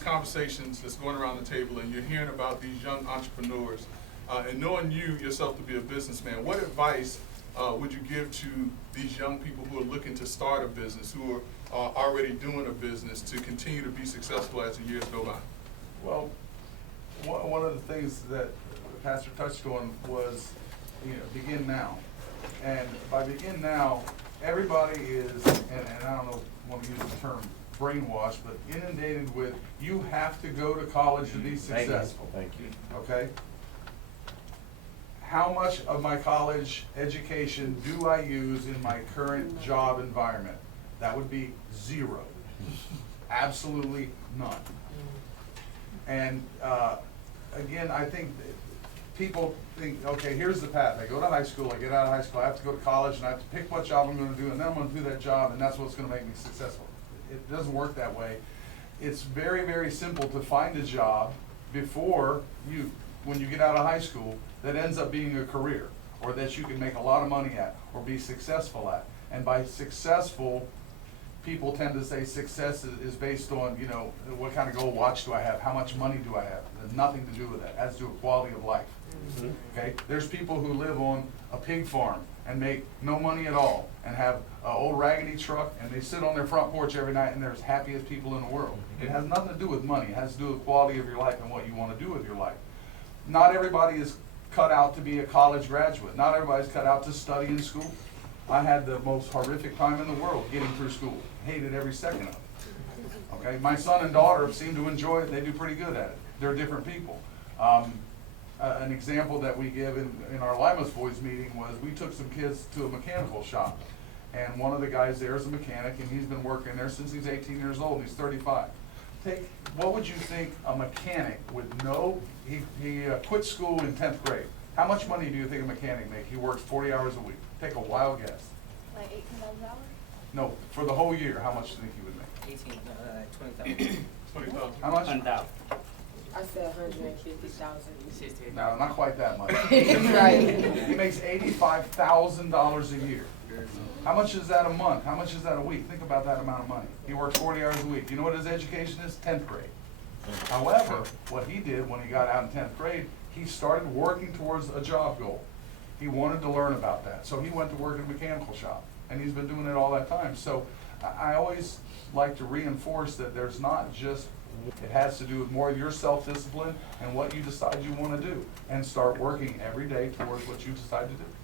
these conversations that's going around the table and you're hearing about these young entrepreneurs, and knowing you yourself to be a businessman, what advice would you give to these young people who are looking to start a business, who are already doing a business, to continue to be successful as the years go by? Well, one of the things that Pastor touched on was, begin now. And by begin now, everybody is, and I don't know, want to use the term brainwashed, but inundated with, you have to go to college to be successful. Thank you. Okay? How much of my college education do I use in my current job environment? That would be zero. Absolutely none. And again, I think that people think, okay, here's the path. I go to high school, I get out of high school, I have to go to college, and I have to pick what job I'm going to do, and then I'm going to do that job, and that's what's going to make me successful. It doesn't work that way. It's very, very simple to find a job before when you get out of high school, that ends up being a career, or that you can make a lot of money at, or be successful at. And by successful, people tend to say success is based on, what kind of gold watch do I have? How much money do I have? It has nothing to do with that. It has to do with quality of life. Okay? There's people who live on a pig farm and make no money at all and have an old raggedy truck, and they sit on their front porch every night and they're as happy as people in the world. It has nothing to do with money. It has to do with the quality of your life and what you want to do with your life. Not everybody is cut out to be a college graduate. Not everybody's cut out to study in school. I had the most horrific time in the world getting through school. Hated every second of it. Okay, my son and daughter seem to enjoy it. They do pretty good at it. They're different people. An example that we give in our Limas Boys meeting was we took some kids to a mechanical shop, and one of the guys there is a mechanic, and he's been working there since he's 18 years old, and he's 35. What would you think a mechanic with he quit school in 10th grade. How much money do you think a mechanic makes? He works 40 hours a week. Take a wild guess. Like $18,000? No, for the whole year, how much do you think he would make? 20,000. 20,000. How much? $100. I said 150,000. No, not quite that much. Right. He makes $85,000 a year. How much is that a month? How much is that a week? Think about that amount of money. He works 40 hours a week. You know what his education is? 10th grade. However, what he did when he got out in 10th grade, he started working towards a job goal. He wanted to learn about that. So he went to work in a mechanical shop, and he's been doing it all that time. So I always like to reinforce that there's not just, it has to do with more of your self-discipline and what you decide you want to do, and start working every day towards what you decide to do.